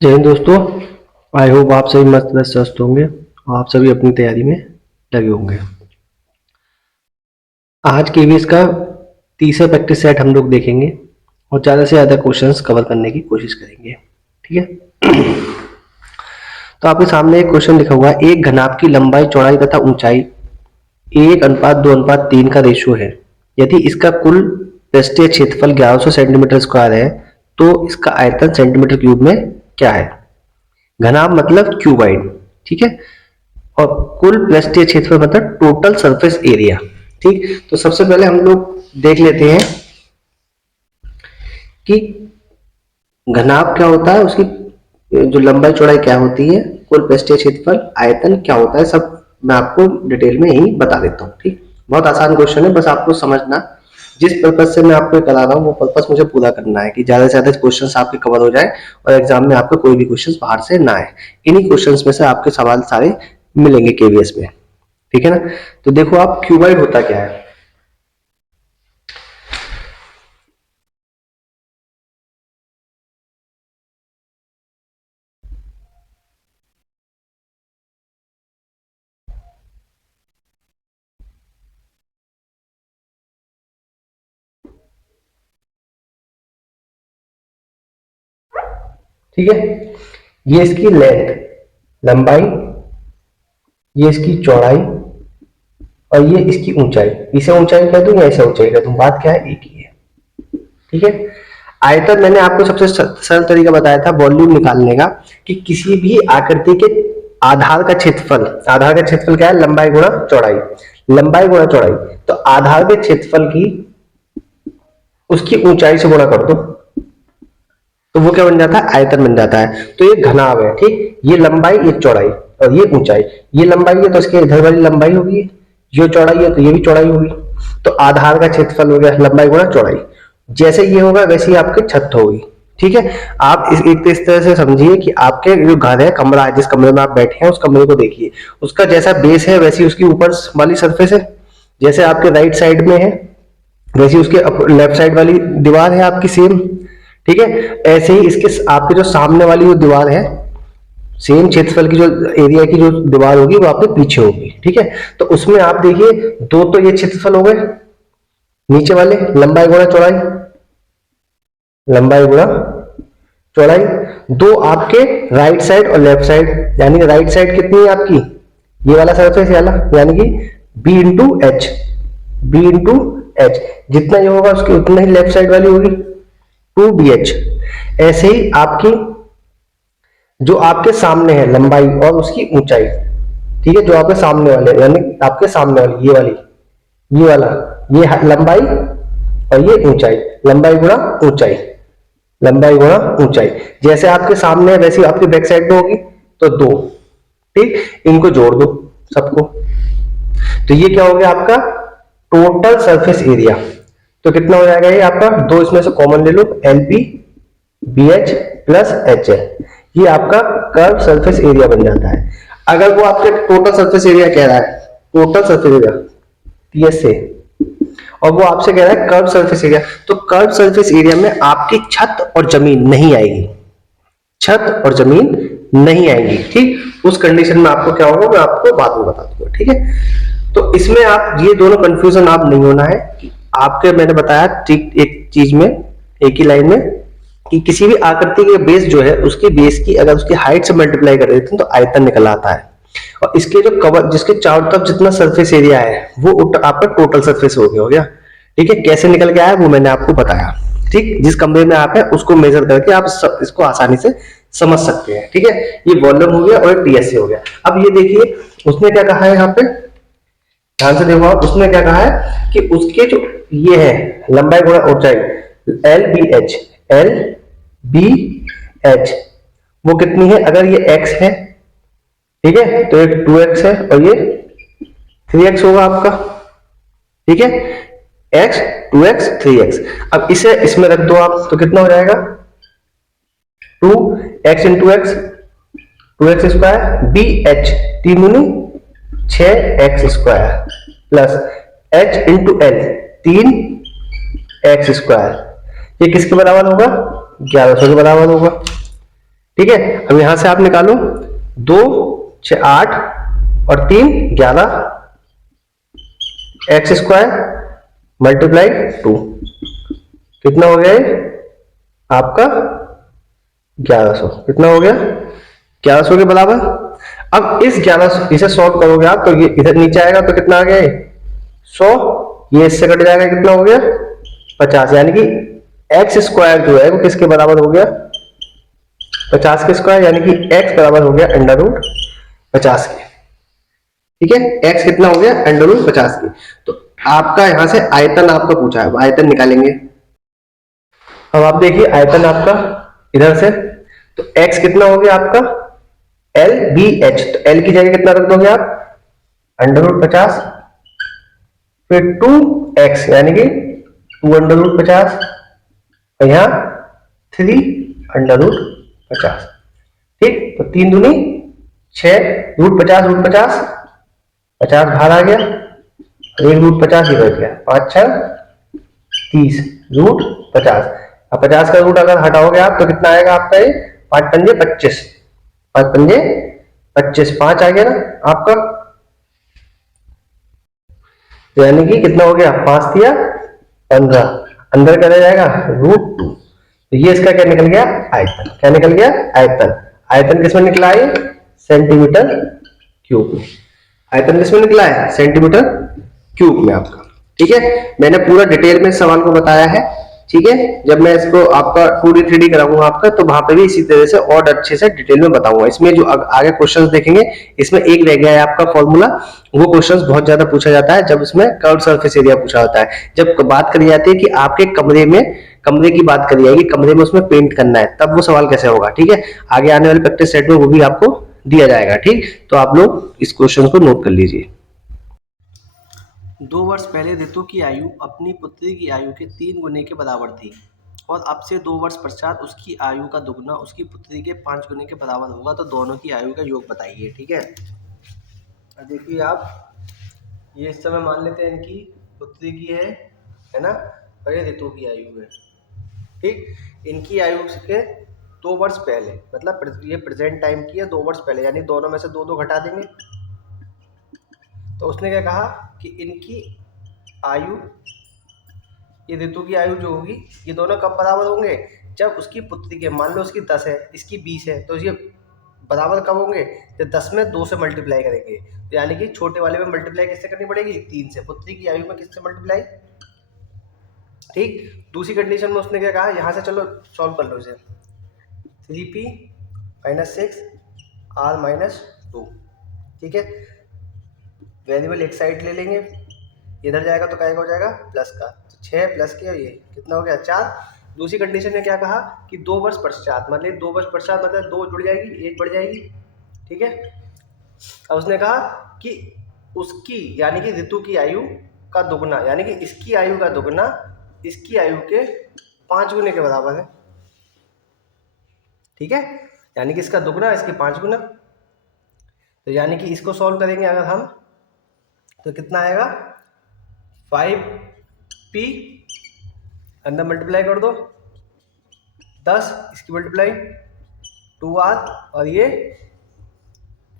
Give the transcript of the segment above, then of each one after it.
जय हिंद दोस्तों। I hope आप सभी मस्त व्यस्त स्वस्थ होंगे और आप सभी अपनी तैयारी में लगे होंगे। आज केवीएस का तीसरा प्रैक्टिस सेट हम लोग देखेंगे और ज़्यादा से ज़्यादा क्वेश्चंस कवर करने की कोशिश करेंगे। ठीक है। तो आपके सामने एक क्वेश्चन लिखा हुआ है, एक घनाभ की लंबाई चौड़ाई तथा ऊंचाई 1:2:3 का रेशियो है। यदि इसका कुल पृष्ठीय क्षेत्रफल 1100 सेंटीमीटर स्क्वायर है तो इसका आयतन सेंटीमीटर क्यूब में क्या है। घनाभ मतलब क्यूबाइड। ठीक है। और कुल पृष्ठीय क्षेत्रफल मतलब टोटल सरफेस एरिया। ठीक। तो सबसे पहले हम लोग देख लेते हैं कि घनाभ क्या होता है, उसकी जो लंबाई चौड़ाई क्या होती है, कुल पृष्ठीय क्षेत्रफल, आयतन क्या होता है, सब मैं आपको डिटेल में ही बता देता हूँ। ठीक। बहुत आसान क्वेश्चन है, बस आपको समझना। जिस पर्पज से मैं आपको करा रहा हूँ वो पर्पज मुझे पूरा करना है कि ज्यादा से ज्यादा क्वेश्चन आपके कवर हो जाए और एग्जाम में आपको कोई भी क्वेश्चन बाहर से ना आए। इन्हीं क्वेश्चन में से आपके सवाल सारे मिलेंगे केवीएस में। ठीक है ना। तो देखो आप, क्यूबाइड होता क्या है। ठीक है। ये इसकी लेंथ, लंबाई, ये इसकी चौड़ाई और ये इसकी ऊंचाई। इसे ऊंचाई कह दूं या इसे ऊंचाई कह दूं, बात क्या है, एक ही है। ठीक है। आयतन मैंने आपको सबसे सरल तरीका बताया था वॉल्यूम निकालने का, कि किसी भी आकृति के आधार का क्षेत्रफल, आधार का क्षेत्रफल क्या है, लंबाई गुणा चौड़ाई, लंबाई गुणा चौड़ाई। तो आधार के क्षेत्रफल की उसकी ऊंचाई से गुणा कर दो तो वो क्या बन जाता है, आयतन बन जाता है। तो ये घनाभ है। ठीक। ये लंबाई, ये चौड़ाई और ये ऊंचाई। ये लंबाई है तो इसके इधर वाली लंबाई होगी, ये चौड़ाई है तो ये भी चौड़ाई होगी। तो आधार का क्षेत्रफल हो गया लंबाई गुणा चौड़ाई। जैसे ये होगा वैसे ही आपकी छत होगी। ठीक है। आप इस तरह से समझिए कि आपके जो घर है, कमरा है, जिस कमरे में आप बैठे हैं उस कमरे को देखिए, उसका जैसा बेस है वैसी उसकी ऊपर वाली सरफेस है। जैसे आपके राइट साइड में है वैसी उसके लेफ्ट साइड वाली दीवार है आपकी सेम। ठीक है। ऐसे ही इसके आपके जो सामने वाली जो दीवार है, सेम क्षेत्रफल की जो एरिया की जो दीवार होगी वो आपके पीछे होगी। ठीक है। तो उसमें आप देखिए, दो तो ये क्षेत्रफल हो गए नीचे वाले, लंबाई गुणा चौड़ाई, लंबाई गुणा चौड़ाई। दो आपके राइट साइड और लेफ्ट साइड, यानी राइट साइड कितनी है आपकी, ये वाला सरफेस वाला, यानी कि B into H, B into H. जितना ये होगा उसकी उतना ही लेफ्ट साइड वाली होगी, 2bh। ऐसे ही आपकी जो आपके सामने है लंबाई और उसकी ऊंचाई, ठीक है, जो आपके सामने वाले यानी आपके सामने वाली, ये वाली, ये वाला, ये लंबाई और ये ऊंचाई, लंबाई गुणा ऊंचाई, लंबाई गुणा ऊंचाई। जैसे आपके सामने है वैसी आपकी बैक साइड में होगी, तो दो। ठीक। इनको जोड़ दो सबको, तो ये क्या हो गया आपका टोटल सरफेस एरिया। तो कितना हो जाएगा ये आपका, दो इसमें से कॉमन ले लो, l p b h plus h l, ये आपका कर्व सरफेस एरिया बन जाता है। अगर वो आपके टोटल सरफेस एरिया कह रहा है, टोटल सरफेस एरिया टीएस से, और वो आपसे कह रहा है कर्व सरफेस एरिया, तो कर्व सरफेस एरिया में आपकी छत और जमीन नहीं आएगी, छत और जमीन नहीं आएगी। ठीक। उस कंडीशन में आपको क्या होगा मैं आपको बाद में बता दूंगा। ठीक है। तो इसमें आप ये दोनों कंफ्यूजन आप नहीं होना है कि आपके मैंने बताया ठीक एक चीज में, एक ही लाइन में, कि किसी भी आकृति के बेस जो है उसकी बेस की अगर उसकी हाइट से मल्टीप्लाई कर देते हैं तो आयतन निकल आता है। और इसके जो कवर, जिसके चारों तरफ जितना सरफेस एरिया है वो आपका टोटल सरफेस हो गया। ठीक है। कैसे निकल के आया वो मैंने आपको बताया। ठीक। जिस कमरे में आप है उसको मेजर करके आप इसको आसानी से समझ सकते हैं। ठीक है। ये वॉल्यूम हो गया और टीएससी हो गया। अब ये देखिए उसने क्या कहा है यहाँ पे, ध्यान से देखो आप, उसने क्या कहा है कि उसके जो ये है लंबाई गुणा ऊंचाई, L B H, L B H, वो कितनी है, अगर ये x है, ठीक है, तो ये 2x है और ये 3x होगा आपका। ठीक है। x 2x 3x। अब इसे इसमें रख दो आप तो कितना हो जाएगा, 2x into x, 2x square, B H, 3 6x square, plus h into L, 3x square. ये किसके बराबर होगा, 1100 के बराबर होगा। ठीक है, अब यहां से आप निकालो 2 6 8 और 3 11 एक्स स्क्वायर मल्टीप्लाई 2 कितना हो गया ये आपका 1100। कितना हो गया 1100 के बराबर। अब इस 1100 इसे सॉल्व करोगे आप तो ये इधर नीचे आएगा तो कितना आ गया 100, ये इससे कट जाएगा कितना हो गया 50, यानी कि एक्स स्क्वायर जो है वो किसके बराबर हो गया 50 के स्क्वायर, यानी कि एक्स बराबर हो गया अंडर रूट 50 के। ठीक है, एक्स कितना हो गया अंडर रूट 50 के। तो आपका यहां से आयतन आपका पूछा है, आयतन निकालेंगे। अब आप देखिए आयतन आपका इधर से, तो x कितना हो गया आपका एल बी एच, तो एल की जगह कितना रख दोगे आप अंडर रूट 50, फिर 2x यानी कि 2 अंडर रूट 50 और यहाँ 3 अंडर रूट 50। ठीक, तो 3 दूनी 6 रूट 50 रूट 50 50 बाहर आ गया और 1 रूट 50 ही बच गया, 5 6 30 रूट 50। अब 50 का रूट अगर हटाओगे आप तो कितना आएगा आपका ये 5 पंजे 25, 5 पंजे 25, 5 आ गया ना आपका, यानी कि कितना हो गया 5 दिया 15, अंदर क्या रह जाएगा √2। तो ये इसका क्या निकल गया आयतन। क्या निकल गया आयतन। आयतन किसमें निकला है सेंटीमीटर क्यूब में। आयतन किसमें निकला है सेंटीमीटर क्यूब में आपका। ठीक है, मैंने पूरा डिटेल में इस सवाल को बताया है। ठीक है, जब मैं इसको आपका 2D 3D कराऊंगा आपका तो वहां पे भी इसी तरह से और अच्छे से डिटेल में बताऊंगा। इसमें जो आगे क्वेश्चंस देखेंगे इसमें एक रह गया है आपका फॉर्मूला, वो क्वेश्चंस बहुत ज्यादा पूछा जाता है जब इसमें कर्व सरफेस एरिया पूछा होता है। जब बात करी जाती है कि आपके कमरे की बात करी जाएगी, कमरे में उसमें पेंट करना है, तब वो सवाल कैसे होगा। ठीक है, आगे आने वाले प्रैक्टिस सेट में वो भी आपको दिया जाएगा। ठीक, तो आप लोग इस क्वेश्चन को नोट कर लीजिए। 2 वर्ष पहले ऋतु की आयु अपनी पुत्री की आयु के 3 गुने के बराबर थी और अब से 2 वर्ष पश्चात उसकी आयु का दुगना उसकी पुत्री के 5 गुने के बराबर होगा, तो दोनों की आयु का योग बताइए। ठीक है, देखिए आप ये इस समय मान लेते हैं इनकी पुत्री की है ना, और ये ऋतु की आयु है। ठीक, इनकी आयु के 2 वर्ष पहले, मतलब ये प्रेजेंट टाइम की है 2 वर्ष पहले, यानी दोनों में से 2 घटा देंगे। तो उसने क्या कहा कि इनकी आयु, ये ऋतु की आयु जो होगी ये दोनों कब बराबर होंगे, जब उसकी पुत्री के, मान लो उसकी 10 है इसकी 20 है, तो ये बराबर कब होंगे, तो 10 में 2 से मल्टीप्लाई करेंगे, तो यानी कि छोटे वाले में मल्टीप्लाई किससे करनी पड़ेगी 3 से, पुत्री की आयु में किससे मल्टीप्लाई। ठीक, दूसरी कंडीशन में उसने क्या कहा, यहाँ से चलो सॉल्व कर लो इसे, 3p - 6 r - 2। ठीक है, वेरिएबल एक साइड ले लेंगे, इधर जाएगा तो क्या हो जाएगा प्लस का, तो 6 प्लस के ये कितना हो गया 4। दूसरी कंडीशन ने क्या कहा कि 2 वर्ष पश्चात, मतलब 2 वर्ष पश्चात मतलब 2 जुड़ जाएगी 1 बढ़ जाएगी। ठीक है, अब उसने कहा कि उसकी यानी कि ऋतु की आयु का दुगना, यानी कि इसकी आयु का दुगना इसकी आयु के 5 गुने के बराबर है। ठीक है, यानी कि इसका दुगना इसके 5 गुना, तो यानी कि इसको सॉल्व करेंगे अगर हम तो कितना आएगा 5p, अंदर मल्टीप्लाई कर दो 10, इसकी मल्टीप्लाई 2r और ये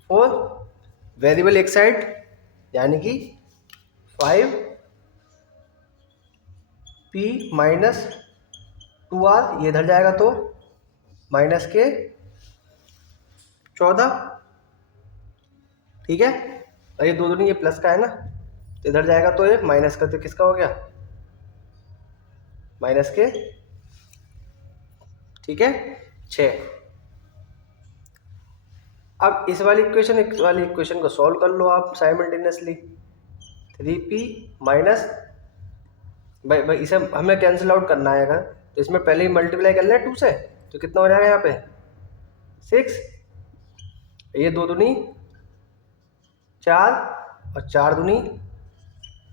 4, वेरिएबल एक साइड यानी कि 5p - 2r, ये इधर जाएगा तो माइनस के 14। ठीक है, और ये दो दूनी ये प्लस का है ना, तो इधर जाएगा तो ये माइनस का, तो किसका हो गया माइनस के, ठीक है 6। अब इस वाली इक्वेशन को सॉल्व कर लो आप साइमल्टेनियसली, 3p माइनस, भाई इसे हमें कैंसिल आउट करना है अगर, तो इसमें पहले ही मल्टीप्लाई कर लें 2 से, तो कितना हो जाएगा यहाँ पे 6, ये 2 दूनी 4 और 4 दूनी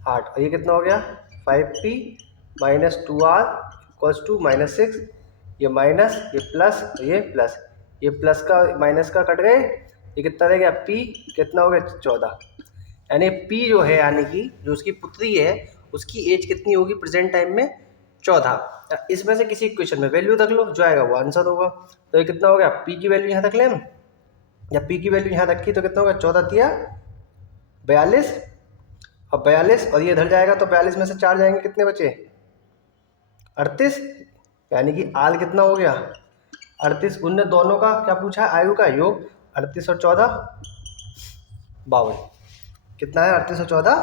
8, और ये कितना हो गया 5p - 2r = -6, ये माइनस ये प्लस ये प्लस, ये प्लस का माइनस का कट गए, ये कितना रह गया p, कितना हो गया 14, यानी p जो है यानी कि जो उसकी पुत्री है उसकी एज कितनी होगी प्रेजेंट टाइम में 14। इसमें से किसी इक्वेशन में वैल्यू रख लो, जो आएगा वो आंसर होगा। तो ये कितना हो गया, पी की वैल्यू यहाँ तक लें, जब पी की वैल्यू यहाँ रखी तो कितना होगा, 14 तिया 42, और 42 और ये इधर जाएगा तो 42 में से 4 जाएंगे, कितने बचे 38, यानी कि आल कितना हो गया 38। उनने दोनों का क्या पूछा, आयु का योग, 38 और 14 52। कितना है 38 और 14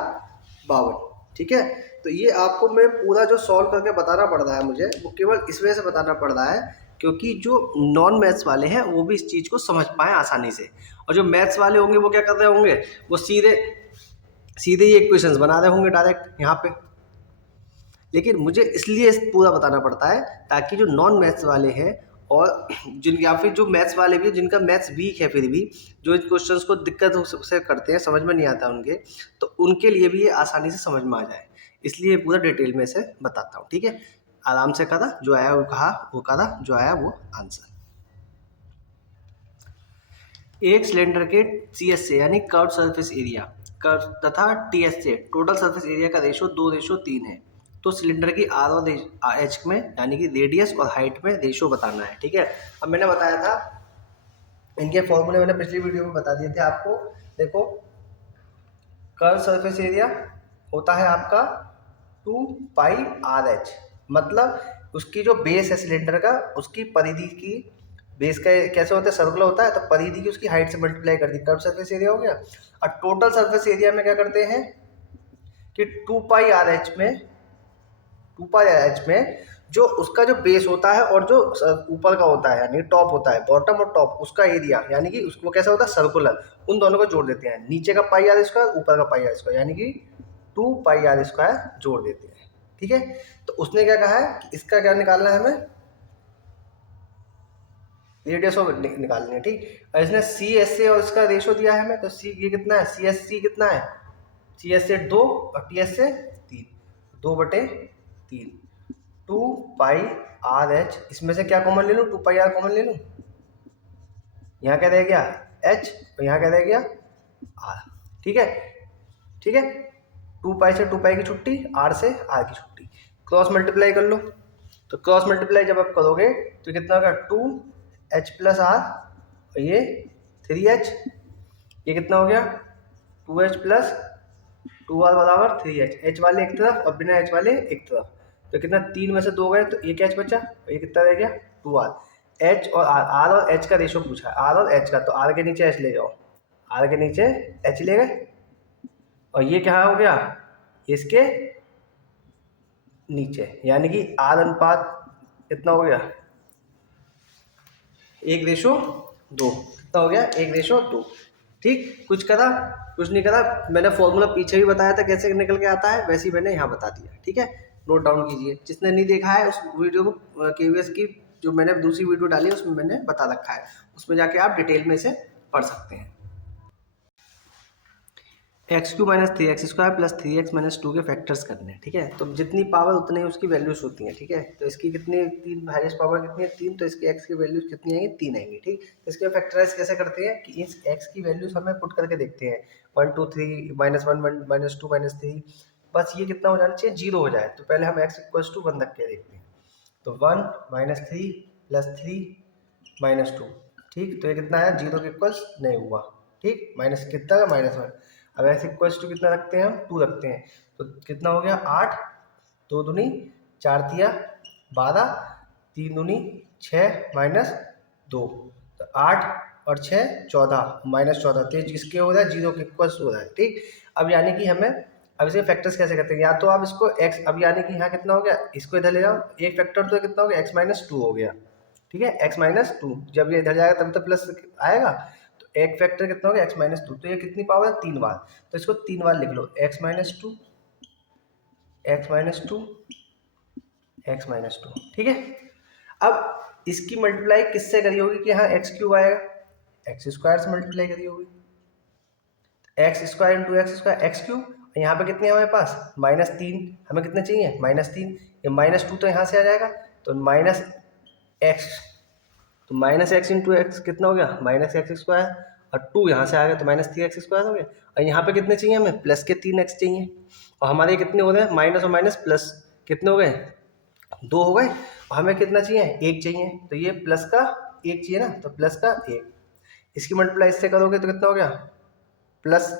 52। ठीक है, तो ये आपको मैं पूरा जो सॉल्व करके बताना पड़ रहा है मुझे, वो केवल इस वजह से बताना पड़ रहा है क्योंकि जो नॉन मैथ्स वाले हैं वो भी इस चीज़ को समझ पाएँ आसानी से, और जो मैथ्स वाले होंगे वो क्या कर रहे होंगे, वो सीधे सीधे ये इक्वेशंस बना रहे होंगे डायरेक्ट यहाँ पे। लेकिन मुझे इसलिए पूरा बताना पड़ता है ताकि जो नॉन मैथ्स वाले हैं और जिन या फिर जो मैथ्स वाले भी जिनका मैथ्स वीक है, फिर भी जो इन क्वेश्चंस को दिक्कत से करते हैं, समझ में नहीं आता उनके, तो उनके लिए भी ये आसानी से समझ में आ जाए, इसलिए पूरा डिटेल में से बताता हूँ। ठीक है, आराम से करा, जो आया वो कहा, वो करा, जो आया वो आंसर। एक सिलेंडर के CS से यानी कर्व सरफेस एरिया कर्व तथा TS से टोटल सरफेस एरिया का रेशो 2:3 है, तो सिलेंडर की R और H में यानी कि रेडियस और हाइट में रेशो बताना है। ठीक है, अब मैंने बताया था, इनके फॉर्मूले मैंने पिछली वीडियो में बता दिए थे आपको। देखो, कर्व सरफेस एरिया होता है आपका 2πRH, मतलब उसकी जो बेस है सिलेंडर का, उसकी परिधि की बेस का कैसे होता है, सर्कुलर होता है, तो परिधि की उसकी हाइट से मल्टीप्लाई कर दी, कर्व सरफेस एरिया हो गया। और टोटल सरफेस एरिया में क्या करते हैं कि 2πRH में जो उसका जो बेस होता है और जो ऊपर का होता है यानी टॉप होता है, बॉटम और टॉप, उसका एरिया यानी कि उसको कैसा होता है, सर्कुलर, उन दोनों को जोड़ देते हैं। नीचे का πr², ऊपर का πr², यानी कि 2πr² जोड़ देते हैं। ठीक है, तो उसने क्या कहा है कि इसका क्या निकालना है, हमें रेडियस निकालनी है। ठीक, और इसने CS से और इसका रेशो दिया है हमें, तो सी ये कितना है, CSC कितना है, CS से 2 और TS से 3, 2/3, 2πRH। इसमें से क्या कॉमन ले लूँ, 2πR कॉमन ले लूँ, यहाँ क्या रह गया H और यहाँ क्या रह गया R। ठीक है, ठीक है, 2π से 2π की छुट्टी, R से R की छुट्टी, क्रॉस मल्टीप्लाई कर लो। तो क्रॉस मल्टीप्लाई जब आप करोगे तो कितना होगा, 2H + R और ये 3H, ये कितना हो गया 2H + 2R बराबर 3H, H वाले एक तरफ और बिना H वाले एक तरफ, तो कितना 3 में से 2 गए तो एक H बचा, और ये कितना रह गया 2R। H और R और H का रेशो पूछा है, R और H का, तो R के नीचे H ले जाओ, R के नीचे H ले गए, और ये क्या हो गया इसके नीचे, यानी कि R अनुपात कितना हो गया 1:2, कितना हो गया 1:2। ठीक, कुछ करा कुछ नहीं करा, मैंने फॉर्मूला पीछे भी बताया था कैसे निकल के आता है, वैसे ही मैंने यहाँ बता दिया। ठीक है, नोट डाउन कीजिए, जिसने नहीं देखा है उस वीडियो को, KVS की जो मैंने दूसरी वीडियो डाली है उसमें मैंने बता रखा है, उसमें जाके आप डिटेल में से पढ़ सकते हैं। x³ - 3x² + 3x - 2 के फैक्टर्स करने हैं। ठीक है, तो जितनी पावर उतनी उसकी वैल्यूज होती हैं। ठीक है, तो इसकी कितनी 3 हाईएस्ट पावर कितनी है 3, तो इसकी x की वैल्यूज कितनी आएंगी 3 आएंगी। ठीक, तो इसके फैक्टराइज कैसे करते हैं कि इस x की वैल्यूज हमें पुट करके देखते हैं, 1 2 3 -1 1 -2 -3, बस ये कितना हो जाना चाहिए 0 हो जाए, तो पहले हम x = 1 रख के देखते हैं, तो 1 - 3 + 3 - 2। ठीक, तो ये कितना है 0 के इक्वल्स नहीं हुआ। ठीक, माइनस कितना का -1, अब x = कितना रखते हैं हम 2 रखते हैं, तो कितना हो गया 8, 2 दूनी 4 तिया 12, 3 दूनी 6 - 2, तो 8 और 6 14 -14, तो जिसके हो रहा है 0 के इक्वल्स हो रहा है। ठीक, अब यानी कि हमें अब इसके फैक्टर्स कैसे करते हैं, या तो आप इसको x, अब यानी कि यहाँ कितना हो गया, इसको इधर ले जाओ, एक फैक्टर तो कितना हो गया x - 2 हो गया। ठीक है, x - 2, जब ये इधर जाएगा तभी तो प्लस आएगा, एक फैक्टर कितना हो गया x - 2, तो ये कितनी पावर है 3 बार, तो इसको 3 बार लिख लो, x - 2 x - 2 x - 2। ठीक है, अब इसकी मल्टीप्लाई किससे करी होगी कि यहाँ x³ आएगा, x² से मल्टीप्लाई करी होगी, x² × x², x³, यहाँ पे कितनी है हमारे पास -3, हमें कितने चाहिए -3, ये -2 तो यहाँ से आ जाएगा, तो -x, तो -x × x कितना हो गया -x², और 2 यहाँ से आ गया तो -3x² हो गया, और यहाँ पे कितने चाहिए हमें प्लस के 3x चाहिए, और हमारे कितने हो रहे हैं माइनस और माइनस प्लस, कितने हो गए दो हो गए, हमें कितना चाहिए, एक चाहिए, तो ये प्लस का एक चाहिए ना, तो प्लस का एक, इसकी मल्टीप्लाई इससे करोगे तो कितना हो गया प्लस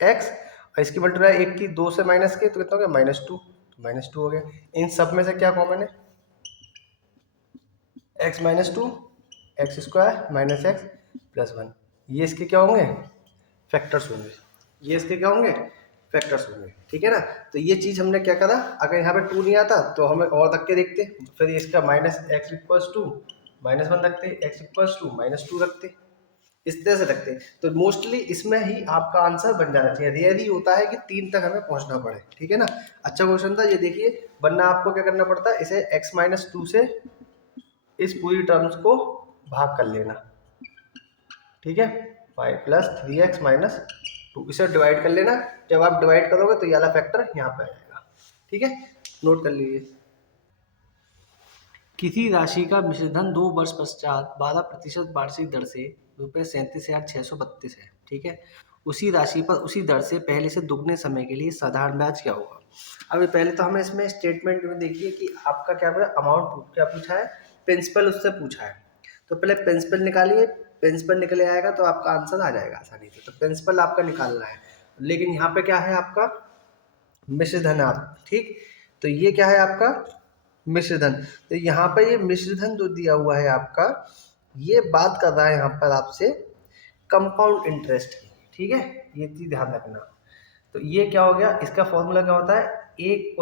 एक्स, और इसकी मल्टीप्लाई एक की दो से माइनस के तो कितना हो गया -2, -2 हो गया। इन सब में से क्या कॉमन है, x -2, x square minus x plus 1, ये इसके क्या होंगे फैक्टर्स होंगे, ये इसके क्या होंगे फैक्टर्स होंगे, ठीक है ना। तो ये चीज़ हमने क्या करा, अगर यहाँ पे 2 नहीं आता तो हमें और रख के देखते, फिर इसका -x इक्वल्स टू -1 रखते, x इक्वल्स टू -2 रखते, इस तरह से रखते। तो मोस्टली इसमें ही आपका आंसर बन जाना चाहिए, रेयरली होता है कि 3 तक हमें पहुंचना पड़े, ठीक है ना। अच्छा क्वेश्चन था ये, देखिए, वरना आपको क्या करना पड़ता है, इसे x -2 से इस पूरी टर्म्स को भाग कर लेना, ठीक है, 5 + 3x - 2, इसे डिवाइड कर लेना। जब आप डिवाइड करोगे तो ये वाला फैक्टर यहाँ पे आ जाएगा, ठीक है, नोट कर लीजिए। किसी राशि का मिश्रधन 2 वर्ष पश्चात 12% वार्षिक दर से ₹37,632 है, ठीक है। उसी राशि पर उसी दर से पहले से दुगने समय के लिए साधारण ब्याज क्या होगा। अब पहले तो हमें इसमें स्टेटमेंट में देखिए कि आपका क्या अमाउंट क्या पूछा है, प्रिंसिपल उससे पूछा है, तो पहले प्रिंसिपल निकालिए, प्रिंसिपल निकल आएगा तो आपका आंसर आ जाएगा आसानी से। तो प्रिंसिपल आपका निकालना है, लेकिन यहाँ पे क्या है आपका मिश्रधन आप, ठीक, तो ये क्या है आपका मिश्रधन। तो यहाँ पर ये मिश्रधन जो दिया हुआ है आपका, ये बात कर रहा है यहाँ पर आपसे कंपाउंड इंटरेस्ट की, ठीक है, ये चीज़ ध्यान रखना। तो ये क्या हो गया, इसका फॉर्मूला क्या होता है, a =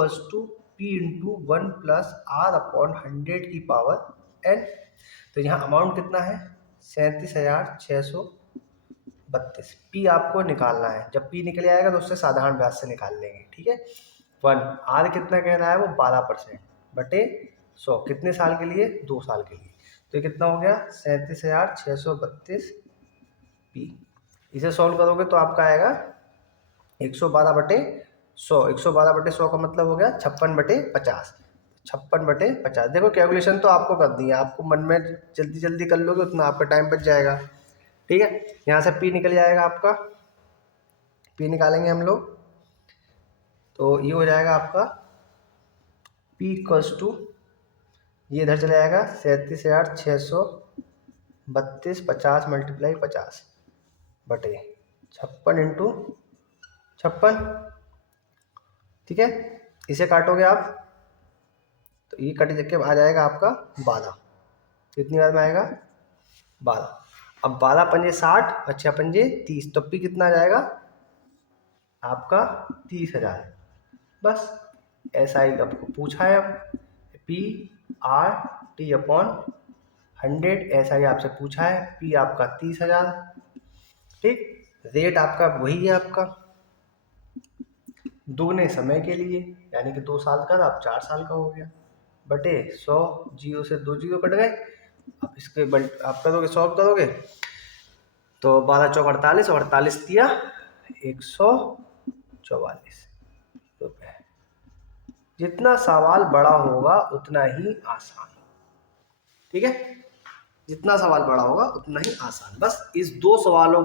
p × 1 + r/100 की पावर n। तो यहाँ अमाउंट कितना है 37,632, p आपको निकालना है, जब p निकल आएगा तो उससे साधारण ब्याज से निकाल लेंगे, ठीक है। 1 r कितना कह रहा है वो 12% बटे 100, कितने साल के लिए 2 साल के लिए, तो ये कितना हो गया 37,632 p। इसे सॉल्व करोगे तो आपका आएगा 112/100, 112/100 का मतलब हो गया 56/50, 56/50। देखो कैलकुलेशन तो आपको कर दी है, आपको मन में जल्दी जल्दी कर लोगे उतना आपका टाइम बच जाएगा, ठीक है। यहाँ से पी निकल जाएगा आपका, पी निकालेंगे हम लोग तो ये हो जाएगा आपका P = ये इधर चले जाएगा 37,632, 50 × 50 बटे 56 × 56, ठीक है। इसे काटोगे आप तो ये कट के आ जाएगा आपका 12, कितनी बार में आएगा 12। अब 12 × 5 = 60 और 6 × 5 = 30, तो पी कितना आ जाएगा आपका 30,000। बस ऐसा ही आपको पूछा है, अब PRT/100 ऐसा ही आपसे पूछा है, P आपका 30,000, ठीक, रेट आपका वही है आपका दुगने समय के लिए, यानी कि 2 साल का था अब 4 साल का हो गया, बटे 100, 0 से 2 0 कट गए। अब इसके आप करोगे सॉल्व करोगे तो 12 चौक 48 और 48 दिया 144 रुपये। जितना सवाल बड़ा होगा उतना ही आसान, ठीक है, जितना सवाल बड़ा होगा उतना ही आसान। बस इस 2 सवालों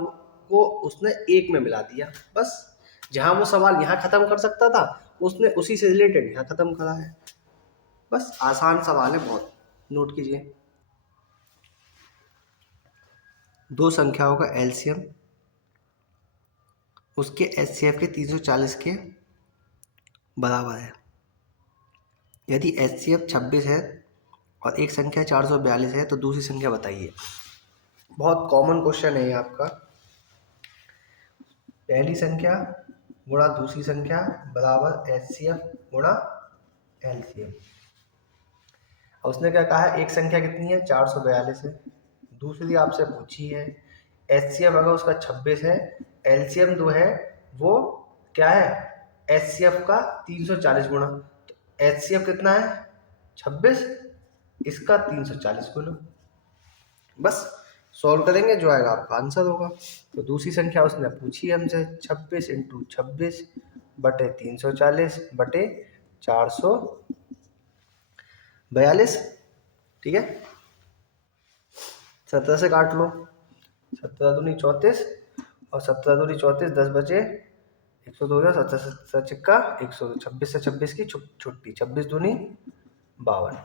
को उसने एक में मिला दिया, बस जहां वो सवाल यहाँ खत्म कर सकता था उसने उसी से रिलेटेड यहाँ खत्म करा है, बस आसान सवाल है बहुत। नोट कीजिए, 2 संख्याओं का एलसीएम उसके एचसीएफ के 340 के बराबर है। यदि एचसीएफ 26 है और एक संख्या 442 है तो दूसरी संख्या बताइए। बहुत कॉमन क्वेश्चन है ये आपका, पहली संख्या गुणा दूसरी संख्या बराबर एचसीएफ गुणा एलसीएम। उसने क्या कहा है, एक संख्या कितनी है 442 है, दूसरी आपसे पूछी है एचसीएफ अगर उसका 26 है, एलसीएम जो है वो क्या है एचसीएफ का 340 गुणा, तो एचसीएफ कितना है 26, इसका 340 को लो, बस सॉल्व करेंगे जो आएगा आपका आंसर होगा। तो दूसरी संख्या उसने पूछी हमसे 26 × 26 बटे 340 बटे 442, ठीक है। 17 से काट लो, 17 दूनी 34 और 17 दूनी 34, 10 बचे 102, 17 से 100, 126 से 26 की छुट्टी, 26 दूनी 52,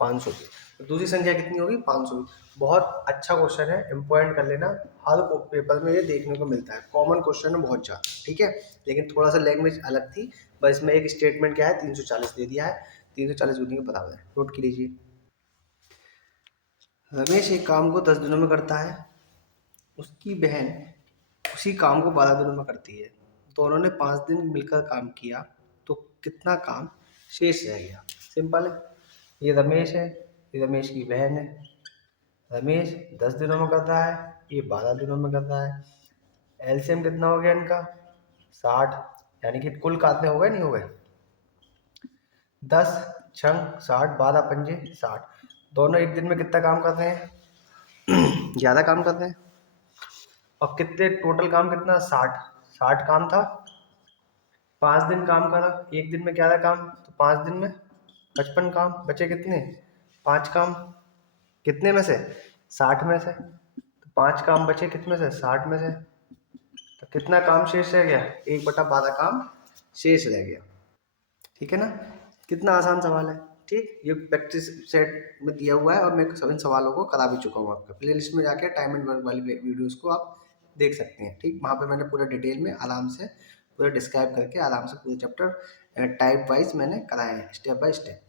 520। तो दूसरी संख्या कितनी होगी? 520। बहुत अच्छा क्वेश्चन है, इंपॉर्टेंट कर लेना, हर पेपर में ये देखने को मिलता है, कॉमन क्वेश्चन है बहुत ज़्यादा, ठीक है। लेकिन थोड़ा सा लैंग्वेज अलग थी, बस इसमें एक स्टेटमेंट क्या है, 340 दे दिया है, 340 गुनी के बराबर है, नोट की लीजिए। रमेश एक काम को 10 दिनों में करता है, उसकी बहन उसी काम को 12 दिनों में करती है, दोनों ने 5 दिन मिलकर काम किया, तो कितना काम शेष रह गया? सिंपल है, ये रमेश है, ये रमेश की बहन है, रमेश 10 दिनों में करता है, ये 12 दिनों में करता है, एलसीएम कितना हो गया इनका? 60, यानी कि कुल काटने हो गए, नहीं हो गए? 10 छंग 60, 12 पंजे 60, दोनों एक दिन में कितना काम कर रहे हैं? ज़्यादा काम कर रहे हैं। और कितने टोटल काम कितना? 60, 60 काम था, 5 दिन काम करा, एक दिन में 11 काम, तो 5 दिन में 55 काम, बचे कितने? 5 काम, कितने में से? 60 में से, तो 5 काम बचे कितने से? 60 में से, तो कितना काम शेष रह गया? 1/12 काम शेष रह गया, ठीक है ना। कितना आसान सवाल है, ठीक। ये प्रैक्टिस सेट में दिया हुआ है और मैं इन सवालों को करा भी चुका हूँ, आपका प्ले लिस्ट में जाके टाइम एंड वर्क वाली वीडियोज़ को आप देख सकते हैं, ठीक। वहाँ पे मैंने पूरा डिटेल में आराम से पूरा डिस्क्राइब करके आराम से पूरे चैप्टर टाइप वाइज मैंने कराए हैं, स्टेप बाय स्टेप।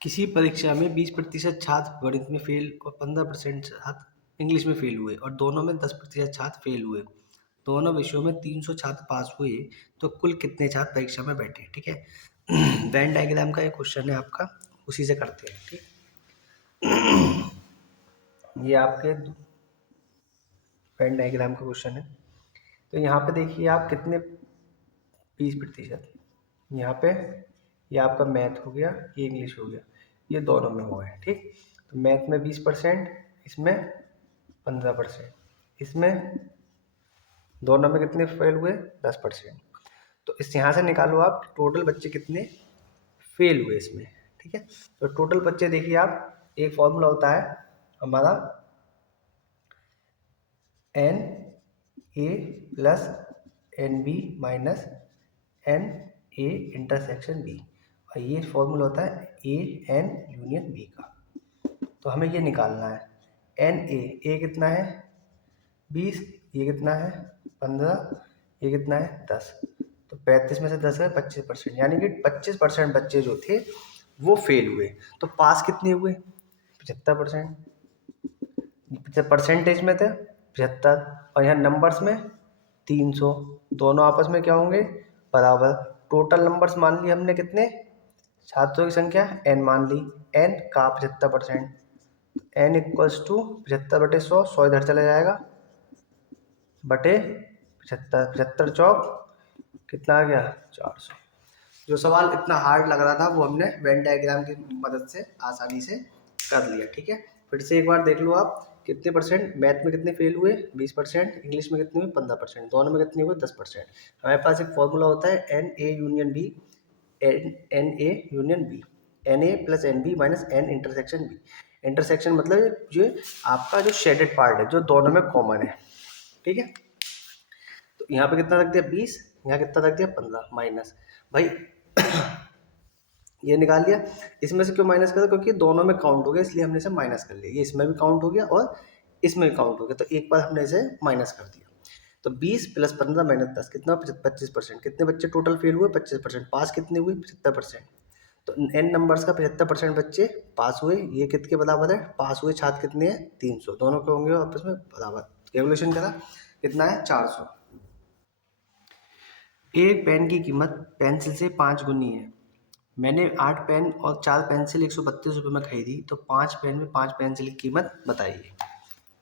किसी परीक्षा में 20% छात्र गणित में फेल और 15% छात्र इंग्लिश में फेल हुए और दोनों में 10% छात्र फेल हुए, दोनों विषयों में 300 छात्र पास हुए, तो कुल कितने छात्र परीक्षा में बैठे? ठीक है। वेन डायग्राम का एक क्वेश्चन है आपका, उसी से करते हैं, ठीक। ये आपके वेन डायग्राम का क्वेश्चन है। तो यहाँ पे देखिए आप कितने 20%, यहाँ पे ये आपका मैथ हो गया, ये इंग्लिश हो गया, ये दोनों में हुआ है, ठीक। तो मैथ में 20%, इसमें 15%, इसमें दोनों में कितने फेल हुए? 10%। तो इस यहाँ से निकालो आप टोटल बच्चे कितने फेल हुए इसमें, ठीक है। तो टोटल बच्चे देखिए आप, एक फॉर्मूला होता है हमारा n A plus n B minus n A intersection B, और ये फॉर्मूला होता है ए एन यूनियन बी का। तो हमें ये निकालना है एन ए कितना है? 20, ये कितना है? 15, ये कितना है? 10, तो 35 में से 10 है 25%, यानी कि 25% बच्चे जो थे वो फेल हुए। तो पास कितने हुए? 75%, परसेंटेज में थे 75, और यहाँ नंबर्स में 300, दोनों आपस में क्या होंगे? बराबर। टोटल नंबर्स मान लिए हमने कितने? छात्रों की संख्या n मान ली, n का 75%, n इक्वल्स टू 75/100, 100 इधर चला जाएगा, बटे 75, 75 चौक कितना आ गया? 400। जो सवाल इतना हार्ड लग रहा था वो हमने वेन डायग्राम की मदद से आसानी से कर लिया, ठीक है। फिर से एक बार देख लो आप, कितने परसेंट मैथ में कितने फेल हुए? 20%, इंग्लिश में कितने हुए? 15%, दोनों में कितने हुए? 10%। हमारे पास एक फॉर्मूला होता है n A union B, n A union B, n A plus n B minus n intersection B. Intersection मतलब जो आपका जो शेडेड पार्ट है, जो दोनों में कॉमन है, ठीक है। तो यहाँ पे कितना रख दिया? 20, यहाँ कितना रख दिया? 15 माइनस, भाई ये निकाल लिया। इसमें से क्यों माइनस करा? क्योंकि दोनों में काउंट हो गया, इसलिए हमने इसे माइनस कर लिया। ये इसमें भी काउंट हो गया और इसमें भी काउंट हो गया, तो एक बार हमने इसे माइनस कर दिया। तो 20 प्लस 15 माइनस 10 कितना? 25%। कितने बच्चे टोटल फेल हुए? 25%। पास कितने हुए? 75%। तो एन नंबर्स का 75% बच्चे पास हुए, ये कितने बराबर है? पास हुए छात्र कितने हैं? 300, दोनों के होंगे आपस में बराबर। कैलकुलेशन करा कितना है? 400। एक पेन की कीमत पेंसिल से 5 गुनी है। मैंने 8 पेन और 4 पेंसिल 132 रुपये में खरीदी, तो 5 पेन में 5 पेंसिल की कीमत बताइए,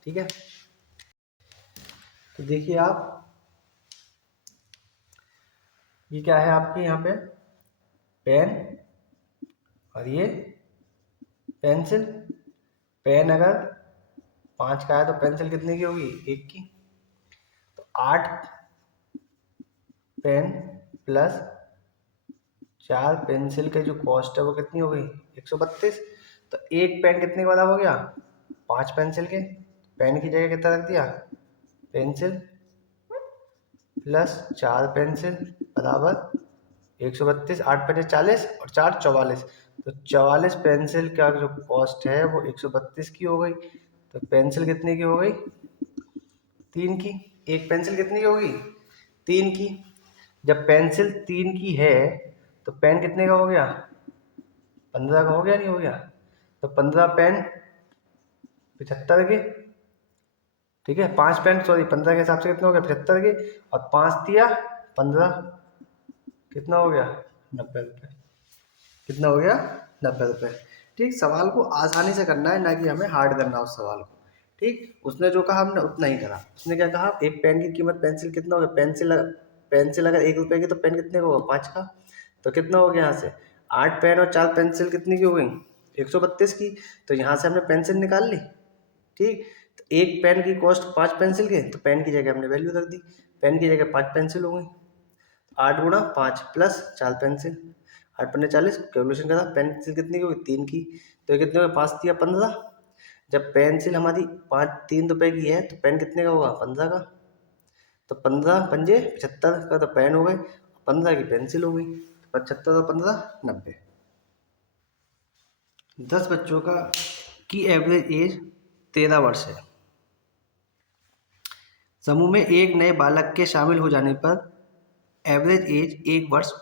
ठीक है। तो देखिए आप, ये क्या है आपके यहाँ पे? पेन, और ये पेंसिल। पेन अगर 5 का है तो पेंसिल कितने की होगी? 1 की। तो 8 पेन प्लस 4 पेंसिल के जो कॉस्ट है वो कितनी हो गई? 132। तो एक पेन कितने का बराबर हो गया? 5 पेंसिल के। पेन की जगह कितना रख दिया? पेंसिल प्लस 4 पेंसिल बराबर 132, 8 पचे 40 और 4 44। तो 44 पेंसिल का जो कॉस्ट है वो 132 की हो गई। तो पेंसिल कितने की हो गई? 3 की। एक पेंसिल कितनी की होगी? 3 की। जब पेंसिल 3 की है तो पेन कितने का हो गया? 15 का हो गया, नहीं हो गया? तो 15 पेन 75 के, ठीक है। 5 पेन, सॉरी 15 के हिसाब से कितने हो गए? 75 के। और 5 दिया 15, कितना हो गया? 90 रुपये। कितना हो गया? 90 रुपये। ठीक, सवाल को आसानी से करना है, ना कि हमें हार्ड करना उस सवाल को। ठीक, उसने जो कहा हमने उतना ही करा। उसने क्या कहा? एक पेन की कीमत पेंसिल कितना हो गया? पेंसिल अगर 1 रुपये की तो पेन कितने का होगा? 5 का। तो कितना हो गया यहाँ से? 8 पेन और 4 पेंसिल कितनी की हो गई? 132 की। तो यहाँ से हमने पेंसिल निकाल ली। ठीक, तो एक पेन की कॉस्ट 5 पेंसिल के, तो पेन की जगह हमने वैल्यू रख दी। पेन की जगह 5 पेंसिल हो गई। 8 गुणा 5 प्लस 4 पेंसिल, 8 पंजे 40। कैलकुलेशन करा, पेंसिल कितनी की होगी? 3 की। तो ये कितने में? 5 दिया 15। जब पेंसिल हमारी 3 रुपए की है तो पेन कितने का होगा? 15 का। तो 15 पंजे 75 का तो पेन हो गए, 15 की पेंसिल हो गई। 75 और 15 90। 10 बच्चों की एवरेज एज 13 वर्ष है। समूह में एक नए बालक के शामिल हो जाने पर एवरेज एज 1 वर्ष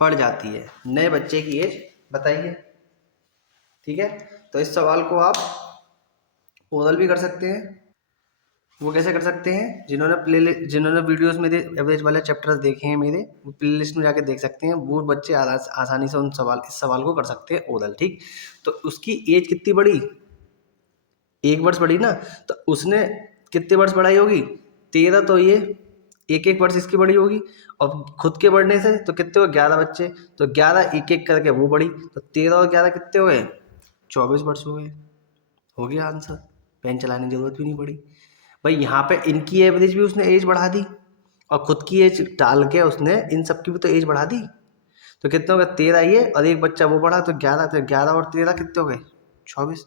बढ़ जाती है। नए बच्चे की एज बताइए। ठीक है, तो इस सवाल को आप ओरल भी कर सकते हैं। वो कैसे कर सकते हैं? जिन्होंने वीडियोस मेरे एवरेज वाले चैप्टर्स देखे हैं मेरे, वो प्ले लिस्ट में जाके देख सकते हैं। वो बच्चे आसानी से इस सवाल को कर सकते हैं ओरल। ठीक, तो उसकी एज कितनी बढ़ी? 1 वर्ष बढ़ी ना। तो उसने कितने वर्ष बढ़ाई होगी? 13। तो ये 1 वर्ष इसकी बढ़ी होगी, और खुद के बढ़ने से तो कितने हो? 11 बच्चे। तो 11 1 करके वो बढ़ी, तो 13 और 11 कितने हो गए? 24 वर्ष हो गए। हो गया आंसर। पेन चलाने की जरूरत भी नहीं पड़ी। भाई यहाँ पे इनकी एवरेज भी उसने एज बढ़ा दी, और खुद की एज डाल के उसने इन सब की भी तो एज बढ़ा दी। तो कितने हो गए? 13 ये, और एक बच्चा वो बढ़ा, तो 11। तो 11 और 13 कितने हो गए? 24।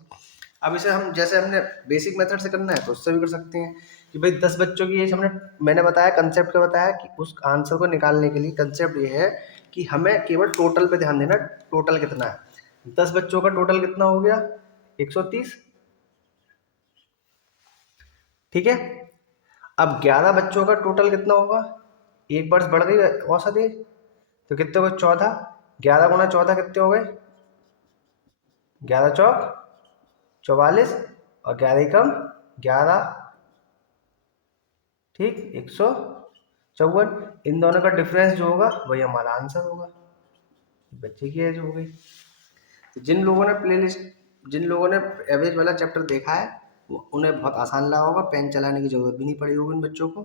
अब इसे हम जैसे हमने बेसिक मेथड से करना है तो उससे भी कर सकते हैं कि भाई 10 बच्चों की एज मैंने बताया, कंसेप्ट क्या बताया कि उस आंसर को निकालने के लिए कंसेप्ट ये है कि हमें केवल टोटल पे ध्यान देना। टोटल कितना है? 10 बच्चों का टोटल कितना हो गया? 130। ठीक है, अब 11 बच्चों का टोटल कितना होगा? 1 वर्ष बढ़ गई औसत एज, तो कितने हो गए? 14। 11 गुना 14 कितने हो गए? 11 चौक 44, और 11 कम 11। ठीक, 154। इन दोनों का डिफरेंस जो होगा वही हमारा आंसर होगा। बच्चे की एज हो गई। तो जिन लोगों ने एवरेज वाला चैप्टर देखा है उन्हें बहुत आसान लगा होगा, पेन चलाने की जरूरत भी नहीं पड़ी होगी उन बच्चों को।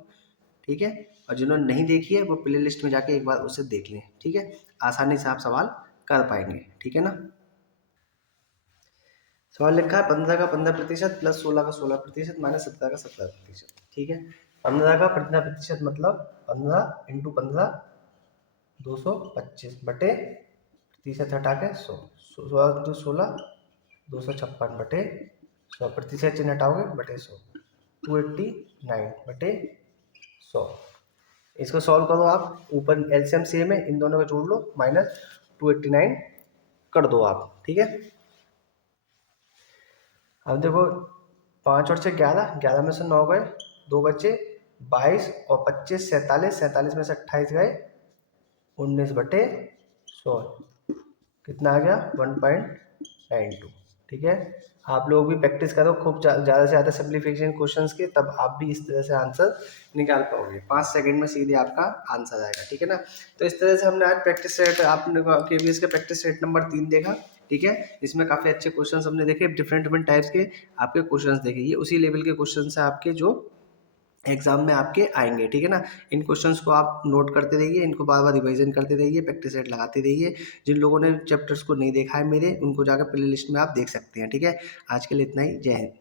ठीक है, और जिन्होंने नहीं देखी है वो प्ले लिस्ट में जाके एक बार उसे देख लें। ठीक है, आसानी से आप सवाल कर पाएंगे। ठीक है ना। सवाल लिखा है 15 का 15% प्लस 16 का 16% माइनस 17 का 17%। ठीक है, 15 का 15% मतलब 15 इंटू 15 225 बटे प्रतिशत हटा के 100, 16 इंटू 16 256 बटे 100, प्रतिशत चिन्ह हटाओगे बटे 100, 289 बटे 100। इसको सॉल्व करो आप, ऊपर एलसीएम सेम है, इन दोनों को जोड़ लो, माइनस 289 कर दो आप। ठीक है, अब देखो 5 और 6 11, 11 में से 9 गए, 2 बचे, 22 और 25 47, 47 में से 28 गए, 19 बटे 100 कितना आ गया? 1.92। ठीक है, आप लोग भी प्रैक्टिस करो खूब, ज़्यादा से ज़्यादा सिंप्लीफिकेशन क्वेश्चंस के, तब आप भी इस तरह से आंसर निकाल पाओगे। 5 सेकंड में सीधे आपका आंसर आएगा। ठीक है ना। तो इस तरह से हमने आज प्रैक्टिस सेट, आपने KVS के प्रैक्टिस सेट नंबर 3 देखा। ठीक है, इसमें काफ़ी अच्छे क्वेश्चन हमने देखे, डिफरेंट टाइप्स के आपके क्वेश्चन देखे। ये उसी लेवल के क्वेश्चन है आपके जो एग्जाम में आपके आएंगे। ठीक है ना। इन क्वेश्चंस को आप नोट करते रहिए, इनको बार बार रिवाइजन करते रहिए, प्रैक्टिस सेट लगाते रहिए। जिन लोगों ने चैप्टर्स को नहीं देखा है मेरे, उनको जाकर प्ले लिस्ट में आप देख सकते हैं। ठीक है, आज के लिए इतना ही। जय हिंद।